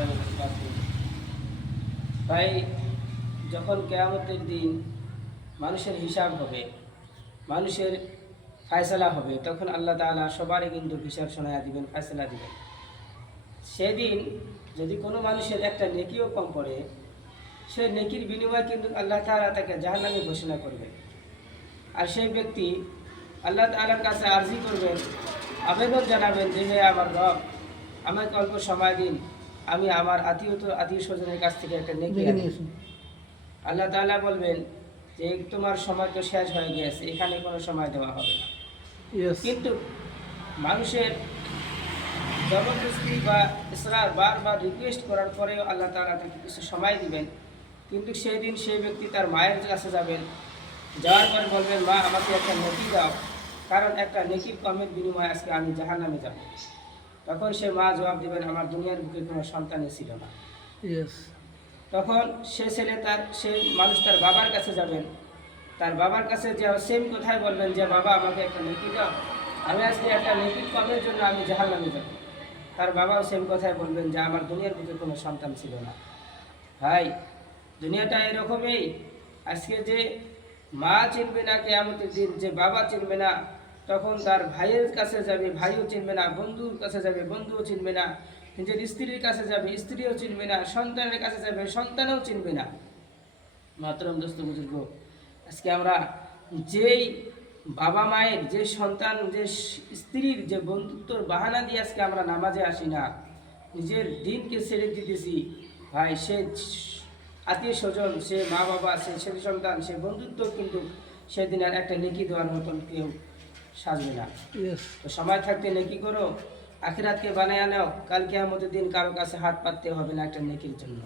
রহমতুল্লাহি ওয়া বারাকাতুহু। ভাই, যখন কিয়ামতের দিন মানুষের হিসাব হবে, মানুষের ফায়সালা হবে, তখন আল্লাহ তাআলা সবারই কিন্তু হিসাব শোনায়া দিবেন, ফায়সালা দিবেন। সেদিন যদি কোনো মানুষের একটা নেকিও কম পড়ে, সে নেকির বিনিময়ে কিন্তু আল্লাহ তাআলা তাকে জাহান্নামী ঘোষণা করবেন। আর সেই ব্যক্তি আল্লাহ তাআলার কাছে আরজি করবেন, আবেদন জানাবেন যে হে আমার রব, আমাকে অল্প সময় দিন, আমি আমার আত্মীয় স্বজনের কাছ থেকে একটা নেকি আনি। আল্লাহ তাআলা বলবেন যে তোমার সময় তো শেষ হয়ে গিয়েছে, এখানে কোনো সময় দেওয়া হবে না। কিন্তু মানুষের জবরদস্তি বা ইসরার বারবার রিকোয়েস্ট করার পরেও আল্লাহ তাআলা তাকে কিছু সময় দিবেন। কিন্তু সেই দিন সেই ব্যক্তি তার মায়ের কাছে যাবেন, যাওয়ার পর বলবেন, মা আমাকে একটা নেকি দাও, কারণ একটা নেকির কমের বিনিময়ে আজকে আমি জাহান্নামে যাব। তখন সে মা জবাব দিবেন, আমার দুনিয়ার বুকে কোনো সন্তানই ছিল না। তখন সে মানুষ তার বাবার কাছে যাবেন, তার বাবার কাছে যে সেম কথাই বলবেন যে বাবা আমাকে একটা নেকি দাও, আমি আজকে একটা নেকির কমের জন্য আমি জাহান্নামে যাব। তার বাবাও সেম কথাই বলবেন যে আমার দুনিয়ার বুকে কোনো সন্তান ছিল না। ভাই, দুনিয়াটা এরকমই। আজকে যে মা চিনবে না কিয়ামতের দিন, যে বাবা চিনবে না, তখন তার ভাইয়ের কাছে যাবে, ভাইও চিনবে না, বন্ধুর কাছে যাবে, বন্ধুও চিনবে না, নিজের স্ত্রীর কাছে যাবে, স্ত্রীও চিনবে না, সন্তানের কাছে যাবে, সন্তানও চিনবে না। মাতরম দোস্ত বুজুর্গ, আজকে আমরা যেই বাবা মায়ের, যে সন্তান, যে স্ত্রীর, যে বন্ধুত্বর বাহানা দিয়ে আজকে আমরা নামাজে আসি না, নিজের দিনকে ছেড়ে দিতেছি, ভাই সে আত্মীয় স্বজন, সে মা বাবা, সে ছেলে সন্তান, সে বন্ধুত্ব কিন্তু সেদিন আর একটা নেকি দেওয়ার মতন কেউ সাজবে না। তো সময় থাকতে নেকি করো, আখিরাতকে বানায় নাও, কাল কিয়ামতের দিন কারো কাছে হাত পাততে হবে না একটা নেকির জন্য।